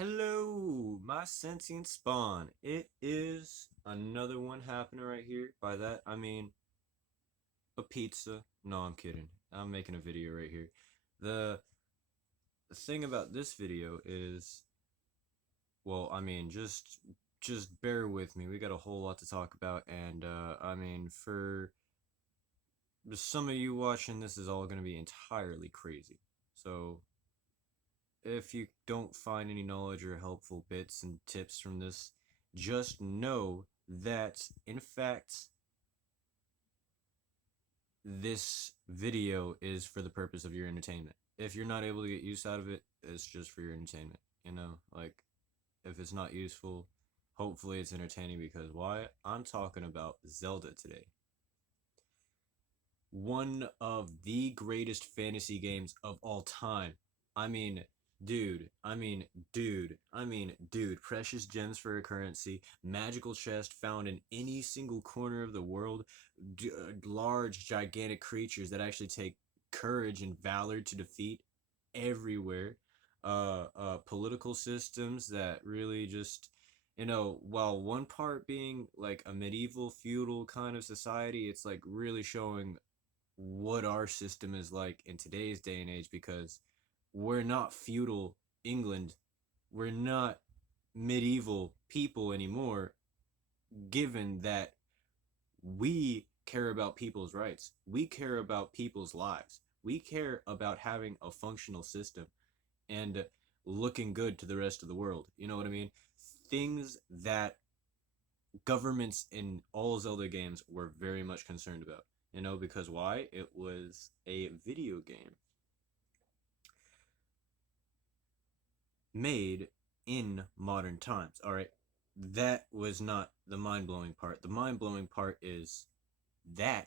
Hello, my sentient spawn. It is another one happening right here. By that, I mean a pizza. No, I'm kidding. I'm making a video right here. The, the thing about this video is, well, I mean, just bear with me. We got a whole lot to talk about, and I mean, for some of you watching, this is all gonna be entirely crazy. So if you don't find any knowledge or helpful bits and tips from this, just know that, in fact, this video is for the purpose of your entertainment. If you're not able to get use out of it, it's just for your entertainment. Like, if it's not useful, hopefully it's entertaining because why? I'm talking about Zelda today. One of the greatest fantasy games of all time. I mean, dude, precious gems for a currency, magical chest found in any single corner of the world, large, gigantic creatures that actually take courage and valor to defeat everywhere, political systems that really just, while one part being like a medieval feudal kind of society, it's like really showing what our system is like in today's day and age because we're not feudal England. We're not medieval people anymore, given that we care about people's rights. We care about people's lives. We care about having a functional system and looking good to the rest of the world. You know what I mean? Things that governments in all Zelda games were very much concerned about. Because why? It was a video game made in modern times. All right. That was not the mind blowing part. The mind blowing part is that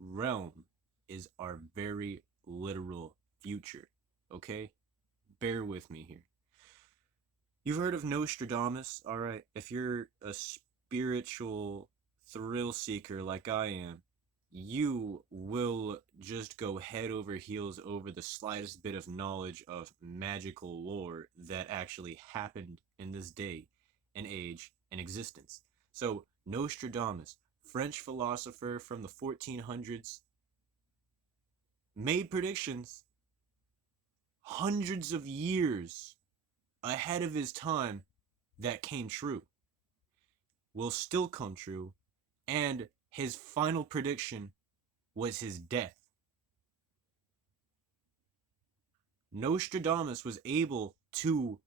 Realm is our very literal future. Okay? Bear with me here. You've heard of Nostradamus, all right? If you're a spiritual thrill seeker like I am, you will just go head over heels over the slightest bit of knowledge of magical lore that actually happened in this day and age and existence. So, Nostradamus, French philosopher from the 1400s, made predictions hundreds of years ahead of his time that came true, will still come true, and his final prediction was his death. Nostradamus was able to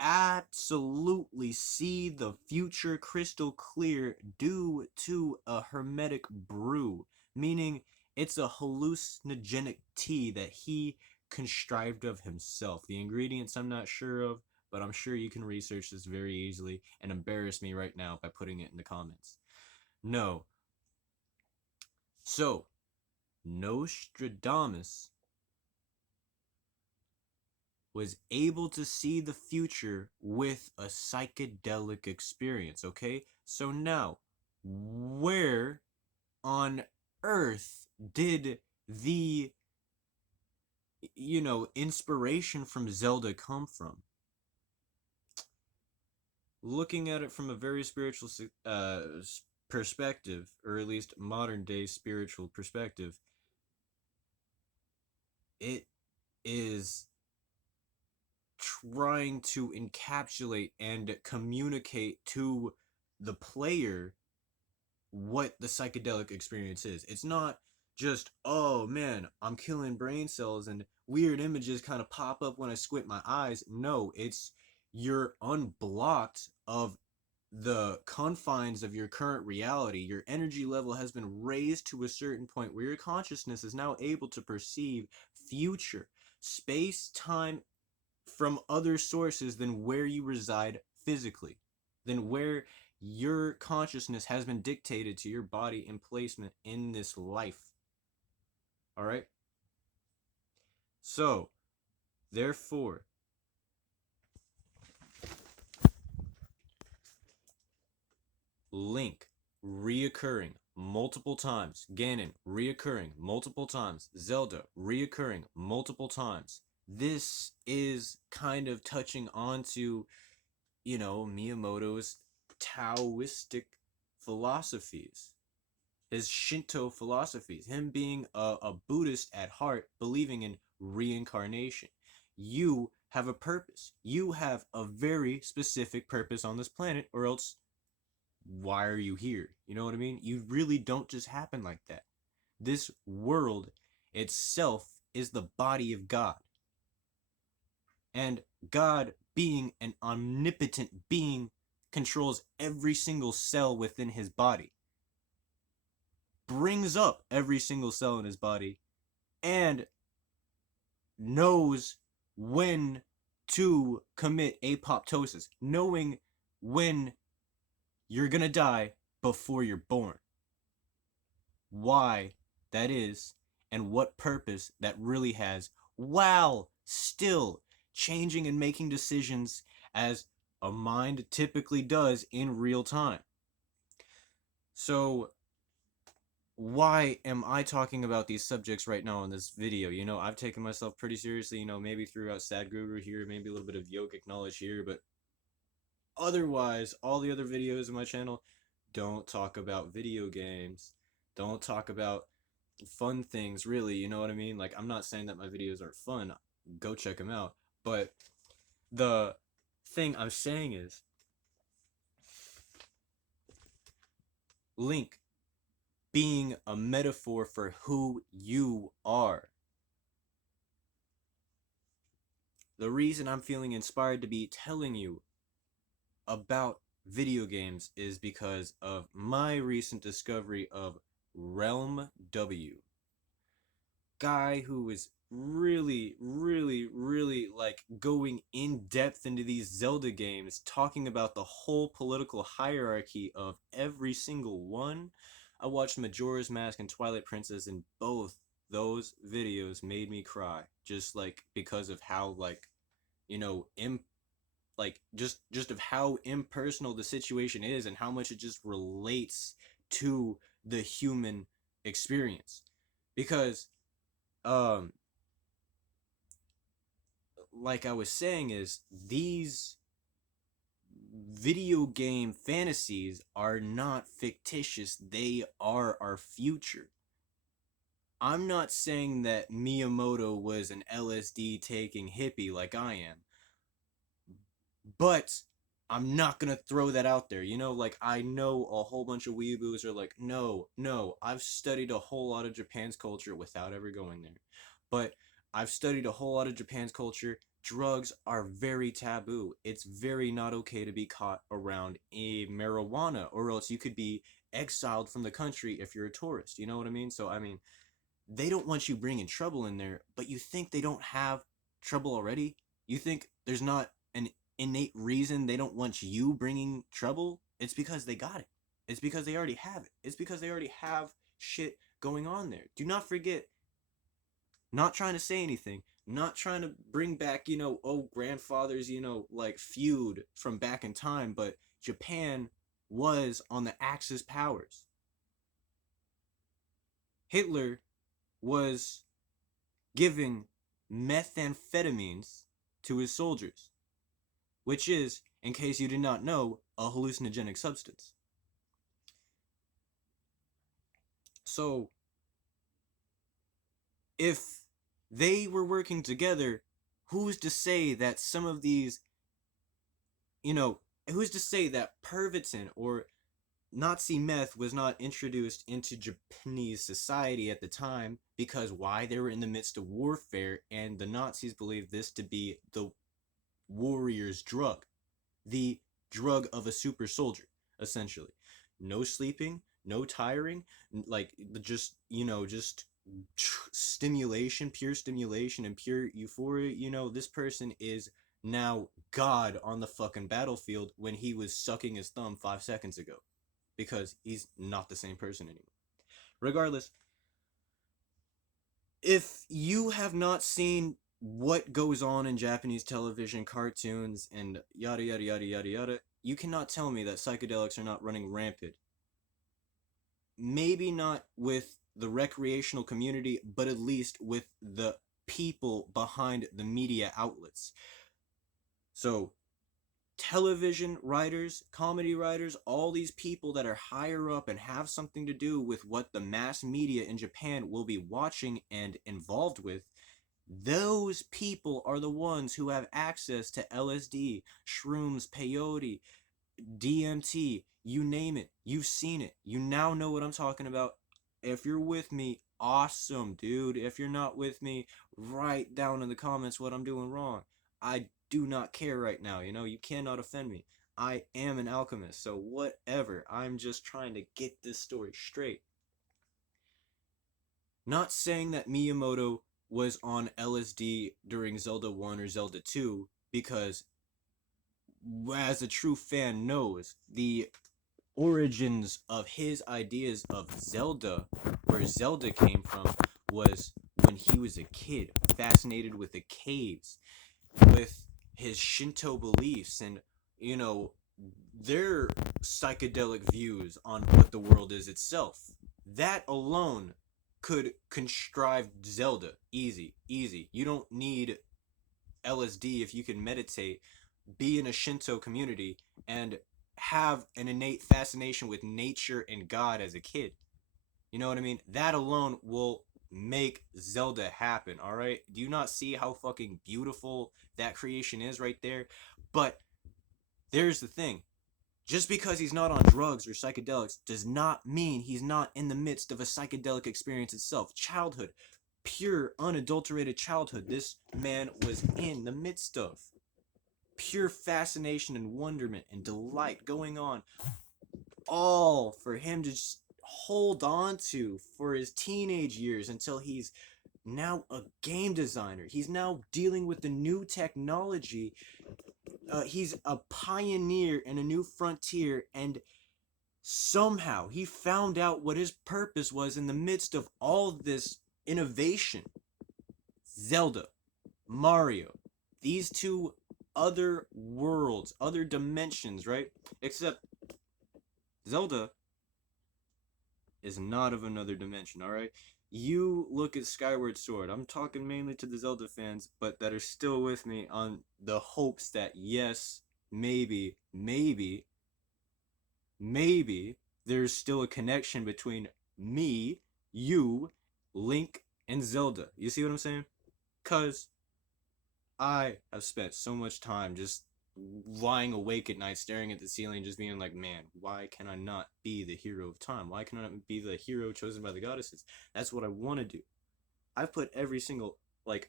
absolutely see the future crystal clear due to a hermetic brew, meaning it's a hallucinogenic tea that he contrived of himself. The ingredients I'm not sure of, but I'm sure you can research this very easily and embarrass me right now by putting it in the comments. No. So, Nostradamus was able to see the future with a psychedelic experience, okay? So now, where on earth did the, inspiration from Zelda come from? Looking at it from a very spiritual perspective, or at least modern day spiritual perspective, it is trying to encapsulate and communicate to the player what the psychedelic experience is. It's not just, oh man, I'm killing brain cells and weird images kind of pop up when I squint my eyes. No, it's you're unblocked of the confines of your current reality. Your energy level has been raised to a certain point where your consciousness is now able to perceive future, space, time, from other sources than where you reside physically, than where your consciousness has been dictated to your body and placement in this life. All right? So, therefore, Link reoccurring multiple times, Ganon reoccurring multiple times, Zelda reoccurring multiple times. this is kind of touching onto, Miyamoto's Taoistic philosophies, his Shinto philosophies, him being a Buddhist at heart, believing in reincarnation. You have a purpose. You have a very specific purpose on this planet, or else why are you here? You know what I mean? You really don't just happen like that. This world itself is the body of God. And God, being an omnipotent being, controls every single cell within his body, brings up every single cell in his body, and knows when to commit apoptosis, knowing when you're gonna die before you're born. Why that is, and what purpose that really has, while still changing and making decisions as a mind typically does in real time. So, why am I talking about these subjects right now in this video? I've taken myself pretty seriously, maybe throughout Sadhguru here, maybe a little bit of yogic knowledge here, but otherwise, all the other videos in my channel don't talk about video games, don't talk about fun things, really, you know what I mean? Like, I'm not saying that my videos aren't fun, go check them out, but the thing I'm saying is, Link being a metaphor for who you are. The reason I'm feeling inspired to be telling you about video games is because of my recent discovery of RealmW. Guy who is really like going in depth into these Zelda games, talking about the whole political hierarchy of every single one. I watched Majora's Mask and Twilight Princess, and both those videos made me cry, just like because of how, like, you know, like just of how impersonal the situation is and how much it just relates to the human experience. Because um like I was saying, is these video game fantasies are not fictitious, they are our future. I'm not saying that Miyamoto was an LSD taking hippie like I am, but I'm not gonna throw that out there. Like, I know a whole bunch of weeaboos are like, no, no, I've studied a whole lot of Japan's culture without ever going there. But I've studied a whole lot of Japan's culture. Drugs are very taboo. It's very not okay to be caught around a marijuana, or else you could be exiled from the country if you're a tourist. You know what I mean? So, I mean, they don't want you bringing trouble in there, but you think they don't have trouble already? You think there's not an innate reason they don't want you bringing trouble? It's because they got it. It's because they already have it. It's because they already have shit going on there. Do not forget, not trying to say anything, not trying to bring back, oh, grandfather's, like feud from back in time, but Japan was on the Axis powers. Hitler was giving methamphetamines to his soldiers, which is, in case you did not know, a hallucinogenic substance. So, if they were working together, who's to say that some of these, who's to say that Pervitin or Nazi meth was not introduced into Japanese society at the time? Because why? They were in the midst of warfare, and the Nazis believed this to be the warrior's drug, the drug of a super soldier, essentially. No sleeping, no tiring, like just, just stimulation, pure stimulation and pure euphoria. This person is now God on the fucking battlefield when he was sucking his thumb 5 seconds ago, because he's not the same person anymore. Regardless, if you have not seen what goes on in Japanese television, cartoons, and yada yada yada yada yada, you cannot tell me that psychedelics are not running rampant. Maybe not with the recreational community, but at least with the people behind the media outlets. So television writers, comedy writers, all these people that are higher up and have something to do with what the mass media in Japan will be watching and involved with, those people are the ones who have access to LSD, shrooms, peyote, DMT, you name it. You've seen it. You now know what I'm talking about. If you're with me, awesome, dude. If you're not with me, write down in the comments what I'm doing wrong. I do not care right now. You cannot offend me. I am an alchemist, so whatever. I'm just trying to get this story straight. Not saying that Miyamoto was on LSD during Zelda 1 or Zelda 2, because as a true fan knows, the origins of his ideas of Zelda, where Zelda came from, was when he was a kid, fascinated with the caves, with his Shinto beliefs, and, you know, their psychedelic views on what the world is itself. That alone could contrive Zelda. Easy, easy. You don't need LSD if you can meditate, be in a Shinto community, and have an innate fascination with nature and God as a kid. You know what I mean? That alone will make Zelda happen, all right? Do you not see how fucking beautiful that creation is right there? But there's the thing. Just because he's not on drugs or psychedelics does not mean he's not in the midst of a psychedelic experience itself. Childhood, pure, unadulterated childhood, this man was in the midst of. Pure fascination and wonderment and delight going on, all for him to just hold on to for his teenage years until he's now a game designer. He's now dealing with the new technology. He's a pioneer in a new frontier, and somehow he found out what his purpose was in the midst of all this innovation. Zelda, Mario, these two other worlds, other dimensions, right? Except Zelda is not of another dimension, all right? You look at Skyward Sword. I'm talking mainly to the Zelda fans, but that are still with me on the hopes that yes, maybe there's still a connection between me, you, Link, and Zelda. You see what I'm saying? Cause I have spent so much time just lying awake at night, staring at the ceiling, just being like, man, why can I not be the hero of time? Why can I not be the hero chosen by the goddesses? That's what I want to do. I've put every single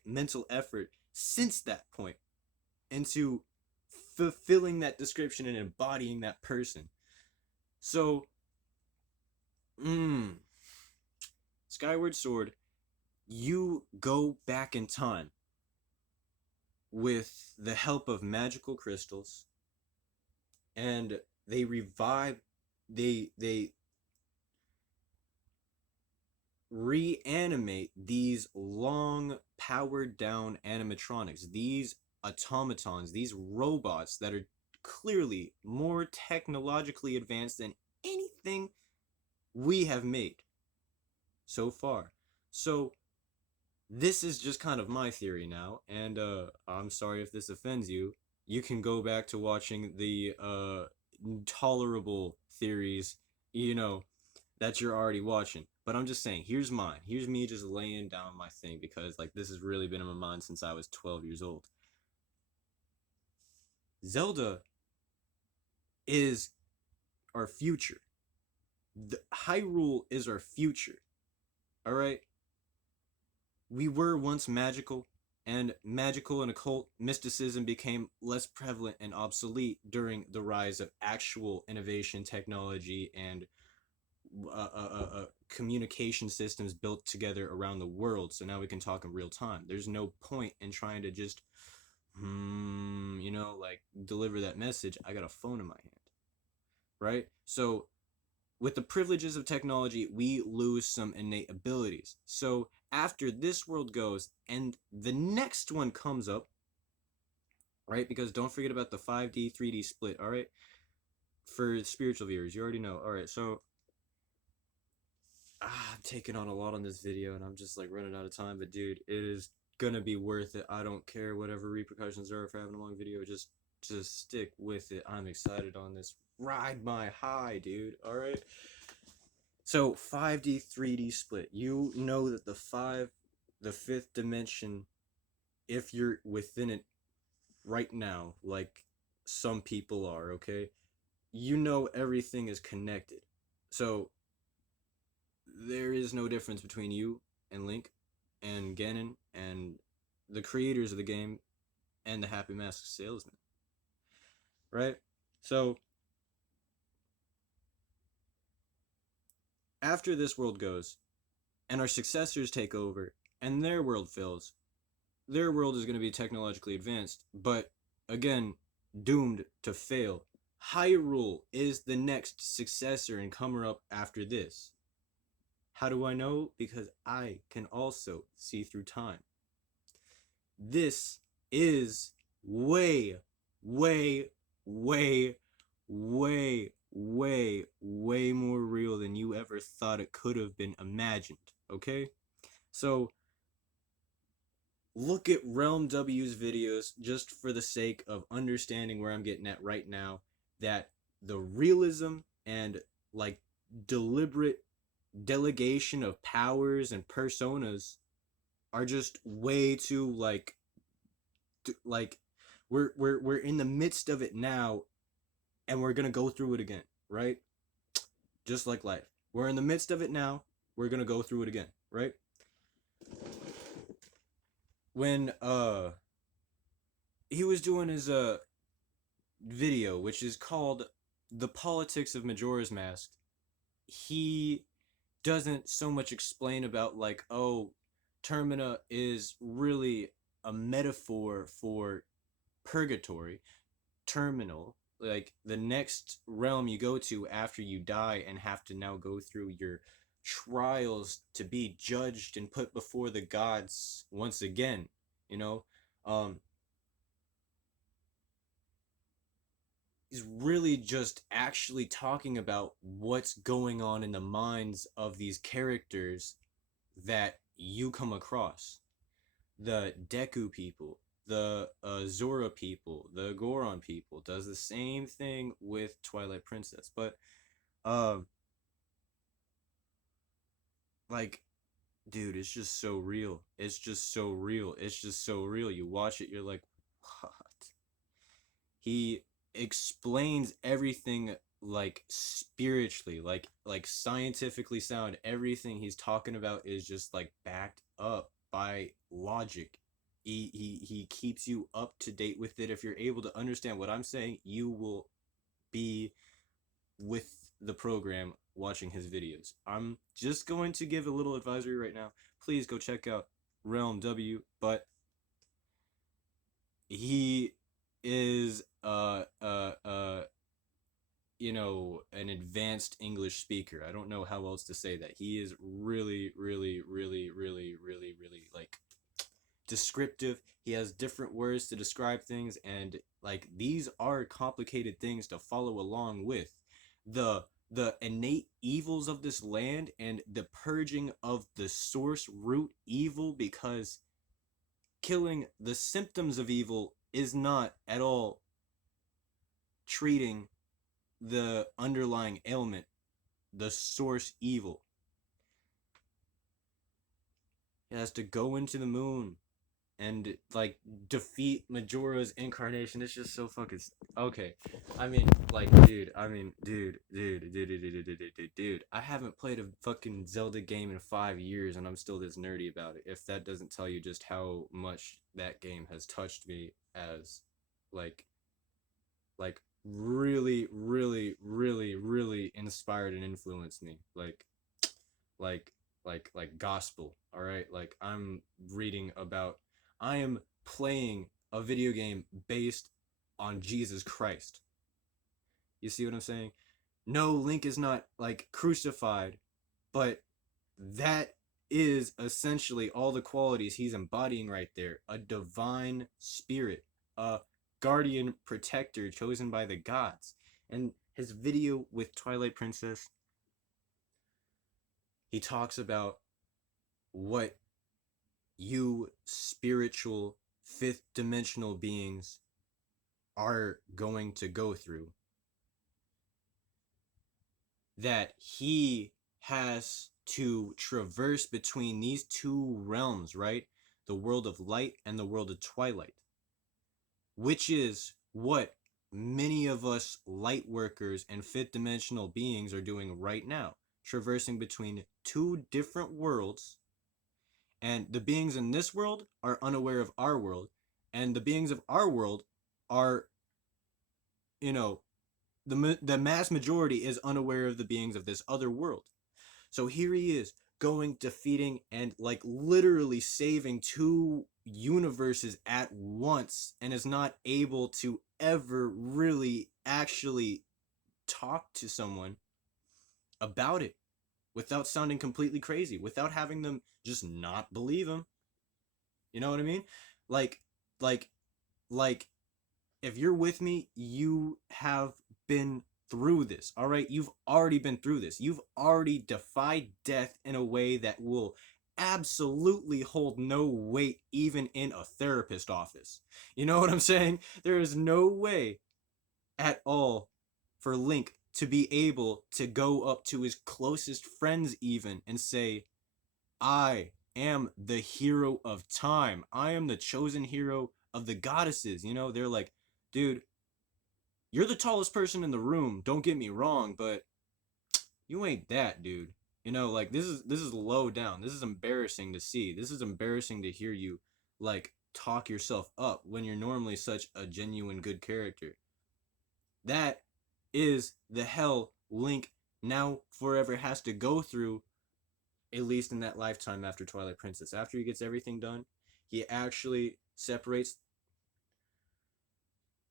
mental effort since that point into fulfilling that description and embodying that person. So, mm, Skyward Sword, you go back in time with the help of magical crystals, and they revive, they reanimate these long powered down animatronics, these automatons, these robots that are clearly more technologically advanced than anything we have made so far. So this is just kind of my theory now, and I'm sorry if this offends you. You can go back to watching the tolerable theories, you know, that you're already watching. But I'm just saying, here's mine. Here's me just laying down my thing, because this has really been in my mind since I was 12 years old. Zelda is our future. The Hyrule is our future. All right? We were once magical, and magical and occult mysticism became less prevalent and obsolete during the rise of actual innovation, technology, and communication systems built together around the world. So now we can talk in real time. There's no point in trying to just, deliver that message. I got a phone in my hand, right? So with the privileges of technology, we lose some innate abilities. So after this world goes and the next one comes up, right? Because don't forget about the 5D, 3D split, all right? For spiritual viewers, you already know. All right, so I'm taking on a lot on this video and I'm just running out of time, but dude, it is gonna be worth it. I don't care whatever repercussions there are for having a long video. Just stick with it. I'm excited on this. Ride my high, dude. All right. So 5D 3D split. You know that the fifth dimension, if you're within it right now, like some people are, okay, you know everything is connected. So there is no difference between you and Link and Ganon and the creators of the game and the Happy Mask Salesman, right? So after this world goes and our successors take over and their world fills, their world is going to be technologically advanced, but again, doomed to fail. Hyrule is the next successor and comer up after this. How do I know? Because I can also see through time. This is way, way, way, way, way more real than you ever thought it could have been imagined. Okay? So look at RealmW's videos just for the sake of understanding where I'm getting at right now. That the realism and like deliberate delegation of powers and personas are just way too like we're in the midst of it now, and we're gonna go through it again, right? Just like life, we're in the midst of it now, we're gonna go through it again, right? When he was doing his video, which is called The Politics of Majora's Mask, he doesn't so much explain about like, oh, Termina is really a metaphor for purgatory, terminal, like the next realm you go to after you die and have to now go through your trials to be judged and put before the gods once again, you know. um is really just actually talking about what's going on in the minds of these characters that you come across. The Deku people, the Zora people, the Goron people, does the same thing with Twilight Princess. But uh, like, dude, it's just so real. It's just so real. It's just so real. You watch it, you're like, what? He explains everything like spiritually, like scientifically sound. Everything he's talking about is just like backed up by logic. He keeps you up to date with it. If you're able to understand what I'm saying, you will be with the program watching his videos. I'm just going to give a little advisory right now. Please go check out RealmW, but he is you know, an advanced English speaker. I don't know how else to say that. He is really, really, really, really, really, really like descriptive. He has different words to describe things, and like these are complicated things to follow along with. The innate evils of this land and the purging of the source root evil, because killing the symptoms of evil is not at all treating the underlying ailment, the source evil. It has to go into the moon and like defeat Majora's incarnation. It's just so fucking okay. I mean, like, dude. I mean, dude. I haven't played a fucking Zelda game in 5 years, and I'm still this nerdy about it. If that doesn't tell you just how much that game has touched me as, like, really, really, really, really inspired and influenced me. Like, like gospel. All right, like I am playing a video game based on Jesus Christ. You see what I'm saying? No, Link is not like crucified, but that is essentially all the qualities he's embodying right there. A divine spirit, a guardian protector chosen by the gods. And his video with Twilight Princess, he talks about what you spiritual fifth dimensional beings are going to go through, that he has to traverse between these two realms, right? The world of light and the world of twilight, which is what many of us light workers and fifth dimensional beings are doing right now, traversing between two different worlds. And the beings in this world are unaware of our world, and the beings of our world are, you know, the mass majority is unaware of the beings of this other world. So here he is going, defeating, and like literally saving two universes at once, and is not able to ever really actually talk to someone about it without sounding completely crazy, without having them just not believe him. You know what I mean? Like, like, like if you're with me, you have been through this. All right, you've already been through this. You've already defied death in a way that will absolutely hold no weight even in a therapist office. You know what I'm saying? There is no way at all for Link to be able to go up to his closest friends even and say, I am the hero of time. I am the chosen hero of the goddesses. You know, they're like, dude, you're the tallest person in the room. Don't get me wrong, but you ain't that, dude. You know, like this is low down. This is embarrassing to see. This is embarrassing to hear you like talk yourself up when you're normally such a genuine good character. That is the hell Link now forever has to go through, at least in that lifetime after Twilight Princess. After he gets everything done, he actually separates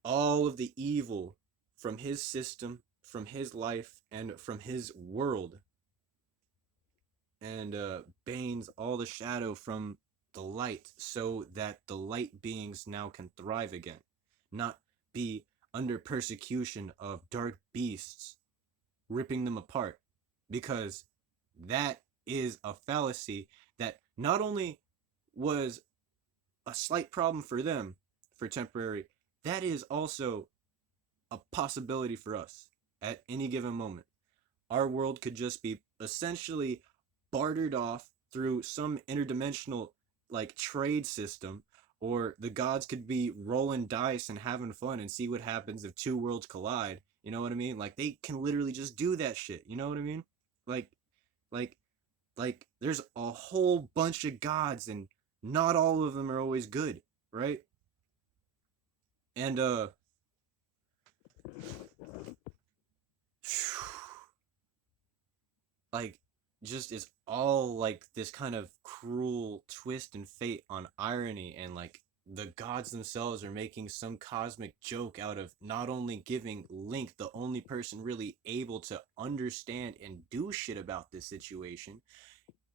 all of the evil from his system, from his life, and from his world, and banes all the shadow from the light, so that the light beings now can thrive again, not be under persecution of dark beasts ripping them apart, because that is a fallacy that not only was a slight problem for them for temporary, that is also a possibility for us at any given moment. Our world could just be essentially bartered off through some interdimensional like trade system, or the gods could be rolling dice and having fun and see what happens if two worlds collide. You know what I mean? Like they can literally just do that shit. You know what I mean? Like like like there's a whole bunch of gods, and not all of them are always good, right? And like just it's all like this kind of cruel twist and fate on irony, and like the gods themselves are making some cosmic joke out of not only giving Link, the only person really able to understand and do shit about this situation,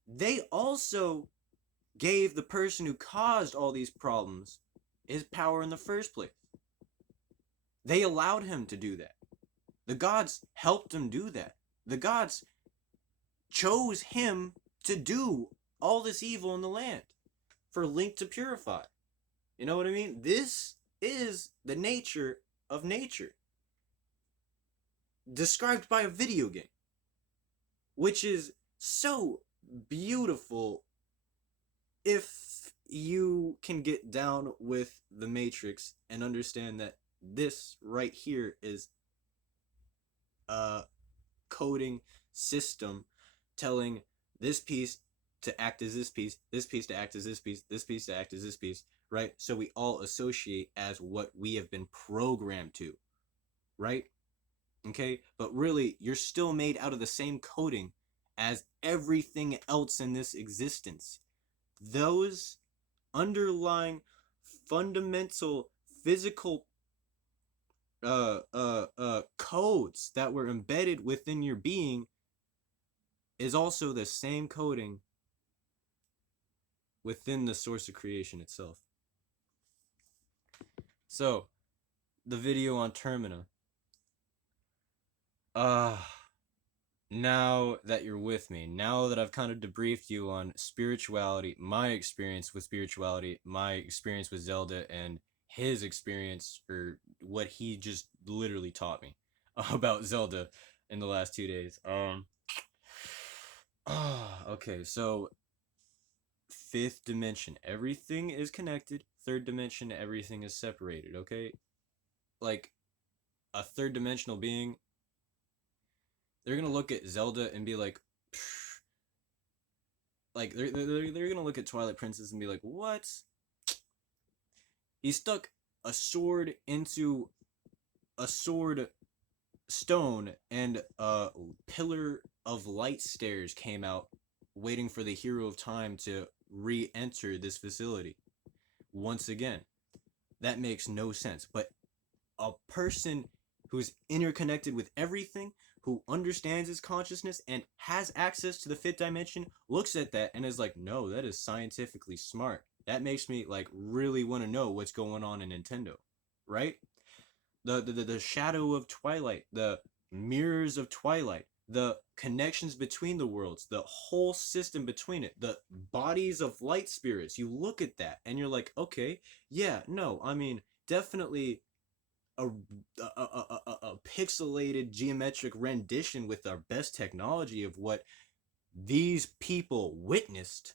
they also gave the person who caused all these problems his power in the first place. They allowed him to do that. The gods helped him do that. The gods chose him to do all this evil in the land for Link to purify. You know what I mean? This is the nature of nature described by a video game, which is so beautiful if you can get down with the Matrix and understand that this right here is a coding system telling this piece to act as this piece to act as this piece to act as this piece, right? So we all associate as what we have been programmed to, right? Okay, but really, you're still made out of the same coding as everything else in this existence. Those underlying fundamental physical codes that were embedded within your being is also the same coding within the source of creation itself. So, the video on Termina. Uh, now that you're with me, now that I've kind of debriefed you on spirituality, my experience with spirituality, my experience with Zelda, and his experience, or what he just literally taught me about Zelda in the last 2 days. Okay, so fifth dimension, everything is connected. Third dimension, everything is separated. Okay, like a third dimensional being, they're gonna look at Zelda and be like they're gonna look at Twilight Princess and be like, what? He stuck a sword into a sword stone, and a pillar of light stairs came out, waiting for the hero of time to re-enter this facility once again. That makes no sense. But a person who's interconnected with everything, who understands his consciousness and has access to the fifth dimension, looks at that and is like, no, that is scientifically smart. That makes me like really want to know what's going on in Nintendo, right? The shadow of Twilight, the mirrors of Twilight, the connections between the worlds, the whole system between it, the bodies of light spirits. You look at that and you're like, okay, yeah, no, I mean, definitely a, a pixelated geometric rendition with our best technology of what these people witnessed,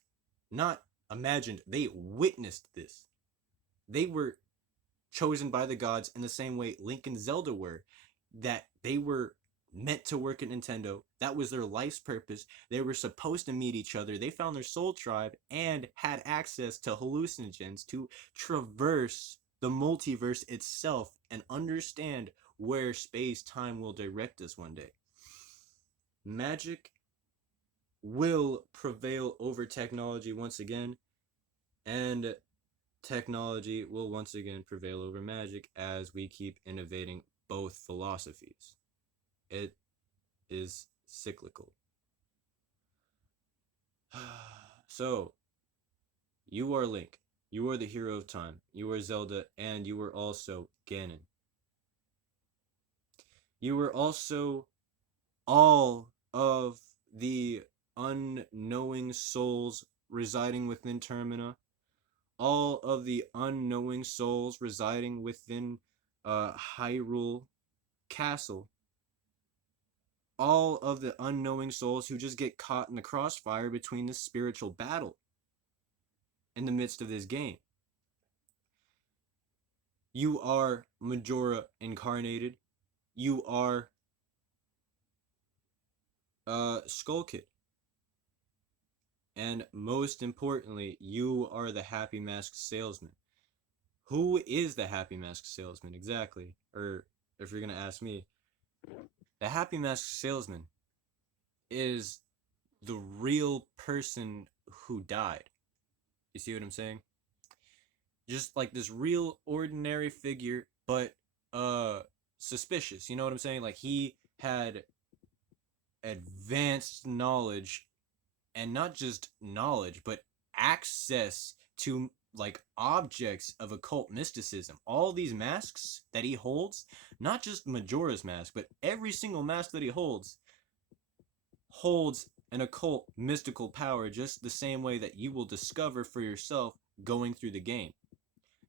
not imagined. They witnessed this. They were chosen by the gods in the same way Link and Zelda were, that they were meant to work at Nintendo. That was their life's purpose. They were supposed to meet each other. They found their soul tribe and had access to hallucinogens to traverse the multiverse itself and understand where space time will direct us one day. Magic will prevail over technology once again, and technology will once again prevail over magic as we keep innovating both philosophies. It is cyclical. So, you are Link. You are the hero of time. You are Zelda, and you are also Ganon. You were also all of the unknowing souls residing within Termina, all of the unknowing souls residing within Hyrule Castle, all of the unknowing souls who just get caught in the crossfire between the spiritual battle in the midst of this game. You are Majora incarnated. You are Skull Kid. And most importantly, you are the Happy Masked Salesman. Who is the Happy Masked Salesman exactly? Or if you're going to ask me, the Happy Masked Salesman is the real person who died. You see what I'm saying? Just like this real ordinary figure, but suspicious. You know what I'm saying? Like he had advanced knowledge, and not just knowledge, but access to like objects of occult mysticism. All these masks that he holds, not just Majora's mask, but every single mask that he holds an occult mystical power, just the same way that you will discover for yourself going through the game.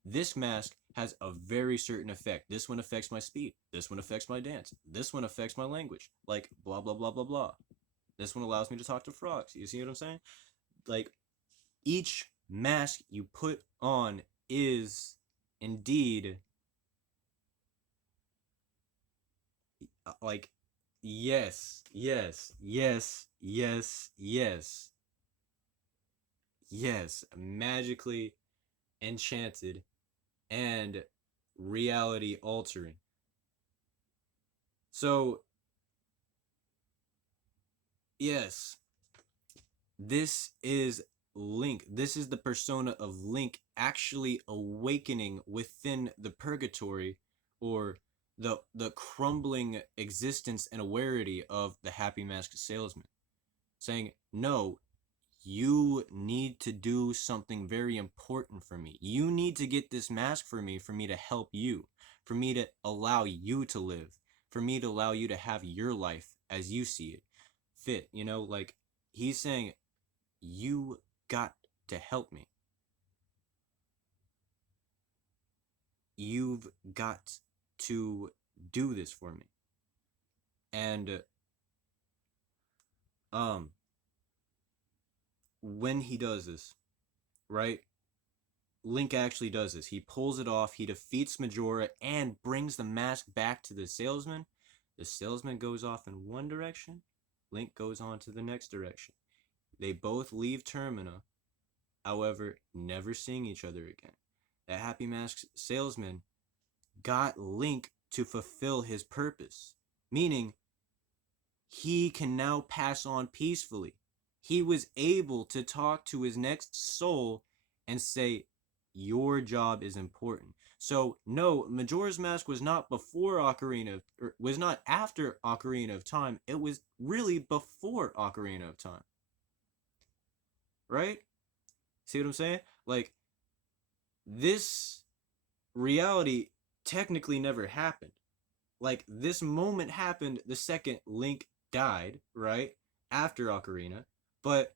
This mask has a very certain effect. This one affects my speed. This one affects my dance. This one affects my language. Like blah blah blah blah blah. This one allows me to talk to frogs. You see what I'm saying? Like each mask you put on is indeed like yes, yes, yes, yes, yes, yes, magically enchanted and reality altering. So, yes, this is Link. This is the persona of Link actually awakening within the purgatory, or the crumbling existence and awareness of the Happy Masked Salesman, saying, "No, you need to do something very important for me. You need to get this mask for me to help you, for me to allow you to live, for me to allow you to have your life as you see it. fit, you know, like he's saying, you got to help me. You've got to do this for me. And um when he does this, right? Link actually does this. He pulls it off. He defeats Majora and brings the mask back to the salesman. The salesman goes off in one direction. Link goes on to the next direction. They both leave Termina, however, never seeing each other again. That Happy Mask salesman got Link to fulfill his purpose, meaning he can now pass on peacefully. He was able to talk to his next soul and say, your job is important. So, no, Majora's Mask was not before Ocarina, or was not after Ocarina of Time. It was really before Ocarina of Time. Right? See what I'm saying? Like, this reality technically never happened. Like, this moment happened the second Link died, right? After Ocarina. But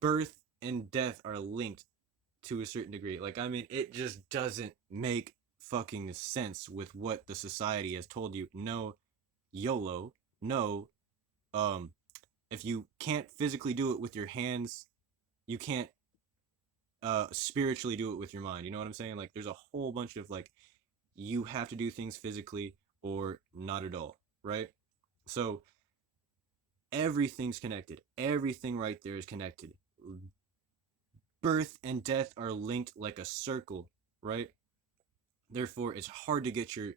birth and death are linked to a certain degree. Like, I mean, it just doesn't make fucking sense with what the society has told you. No, YOLO. No, um, if you can't physically do it with your hands, you can't spiritually do it with your mind. You know what I'm saying? Like, there's a whole bunch of like, you have to do things physically or not at all, right? So everything's connected. Everything right there is connected. Birth and death are linked like a circle, right? Therefore, it's hard to get your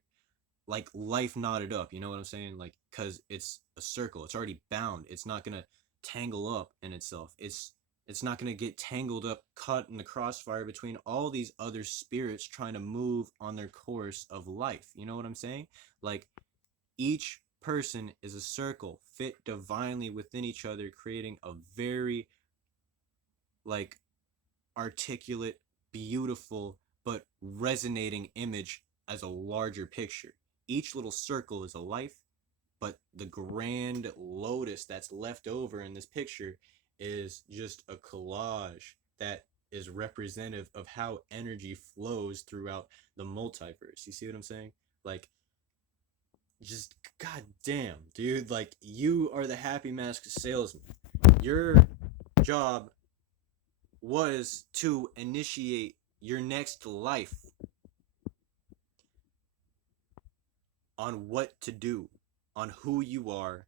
like life knotted up. You know what I'm saying? Like, cause it's a circle. It's already bound. It's not gonna tangle up in itself. It's not gonna get tangled up, caught in the crossfire between all these other spirits trying to move on their course of life. You know what I'm saying? Like, each person is a circle fit divinely within each other, creating a very like articulate, beautiful, but resonating image as a larger picture. Each little circle is a life, but the grand lotus that's left over in this picture is just a collage that is representative of how energy flows throughout the multiverse. You see what I'm saying? Like, just god damn, dude, like you are the Happy Mask salesman. Your job was to initiate your next life on what to do, on who you are,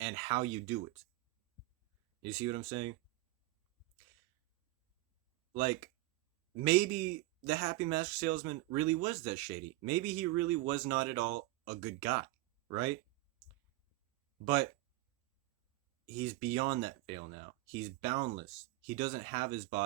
and how you do it. You see what I'm saying? Like, maybe the Happy Mask salesman really was that shady. Maybe he really was not at all a good guy, right? But he's beyond that veil now. He's boundless. He doesn't have his body.